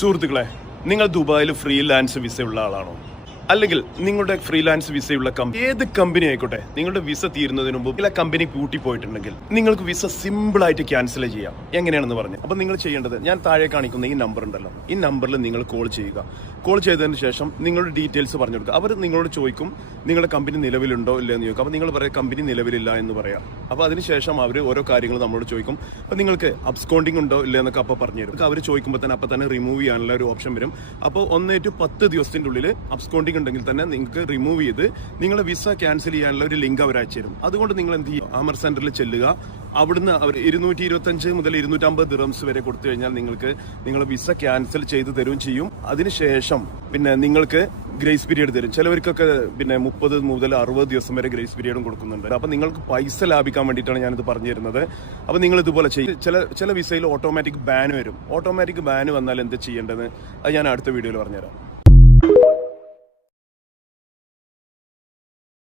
സുഹൃത്തുക്കളെ, നിങ്ങൾ ദുബായിൽ ഫ്രീലാൻസ് വിസ ഉള്ള ആളാണോ? അല്ലെങ്കിൽ നിങ്ങളുടെ ഫ്രീലാൻസ് വിസയുള്ള ഏത് കമ്പനി ആയിക്കോട്ടെ, നിങ്ങളുടെ വിസ തീരുന്നതിന് മുമ്പ് ചില കമ്പനി പൂട്ടി പോയിട്ടുണ്ടെങ്കിൽ നിങ്ങൾക്ക് വിസ സിമ്പിൾ ആയിട്ട് ക്യാൻസൽ ചെയ്യാം. എങ്ങനെയാണെന്ന് പറഞ്ഞു. അപ്പൊ നിങ്ങൾ ചെയ്യേണ്ടത്, ഞാൻ താഴെ കാണിക്കുന്ന ഈ നമ്പർ ഉണ്ടല്ലോ, ഈ നമ്പറിൽ നിങ്ങൾ കോൾ ചെയ്യുക. കോൾ ചെയ്തതിന് ശേഷം നിങ്ങളുടെ ഡീറ്റെയിൽസ് പറഞ്ഞു കൊടുക്കുക. അവർ നിങ്ങളോട് ചോദിക്കും നിങ്ങളുടെ കമ്പനി നിലവിലുണ്ടോ ഇല്ല എന്ന് ചോദിക്കും. അപ്പോൾ നിങ്ങൾ പറയാം കമ്പനി നിലവിലില്ല എന്ന് പറയാം. അപ്പോൾ അതിനുശേഷം അവർ ഓരോ കാര്യങ്ങൾ നമ്മളോട് ചോദിക്കും. അപ്പോൾ നിങ്ങൾക്ക് അബ്സ്കോണ്ടിങ് ഉണ്ടോ ഇല്ല എന്നൊക്കെ അപ്പോൾ പറഞ്ഞു തരും. അവർ ചോദിക്കുമ്പോൾ തന്നെ അപ്പോൾ തന്നെ റിമൂവ് ചെയ്യാനുള്ള ഒരു ഓപ്ഷൻ വരും. അപ്പോൾ 1 to 10 ദിവസത്തിൻ്റെ ഉള്ളിൽ അബ്സ്കോണ്ടിങ് ഉണ്ടെങ്കിൽ തന്നെ നിങ്ങൾക്ക് റിമൂവ് ചെയ്ത് നിങ്ങളെ വിസ ക്യാൻസൽ ചെയ്യാനുള്ള ഒരു ലിങ്ക് അവർ അയച്ചു തരും. അതുകൊണ്ട് നിങ്ങൾ എന്ത് ചെയ്യും, അമർ സെന്ററിൽ ചെല്ലുക. അവിടുന്ന് അവർ 225 മുതൽ 250 ദിറംസ് വരെ കൊടുത്തു കഴിഞ്ഞാൽ നിങ്ങൾക്ക് നിങ്ങളെ വിസ ക്യാൻസൽ ചെയ്ത് തരുകയും ചെയ്യും. അതിനുശേഷം പിന്നെ നിങ്ങൾക്ക് ഗ്രേസ് പീരീഡ് തരും. ചിലവർക്കൊക്കെ പിന്നെ 30 മുതൽ 60 ദിവസം വരെ ഗ്രേസ് പീരീഡും കൊടുക്കുന്നുണ്ട്. അപ്പൊ നിങ്ങൾക്ക് പൈസ ലാഭിക്കാൻ വേണ്ടിയിട്ടാണ് ഞാനിത് പറഞ്ഞു തരുന്നത്. അപ്പൊ നിങ്ങൾ ഇതുപോലെ ചെയ്യും. ചില വിസയിൽ ഓട്ടോമാറ്റിക് ബാൻ വരും. ഓട്ടോമാറ്റിക് ബാൻ വന്നാൽ എന്ത് ചെയ്യേണ്ടത് അത് ഞാൻ അടുത്ത വീഡിയോയിൽ പറഞ്ഞുതരാം.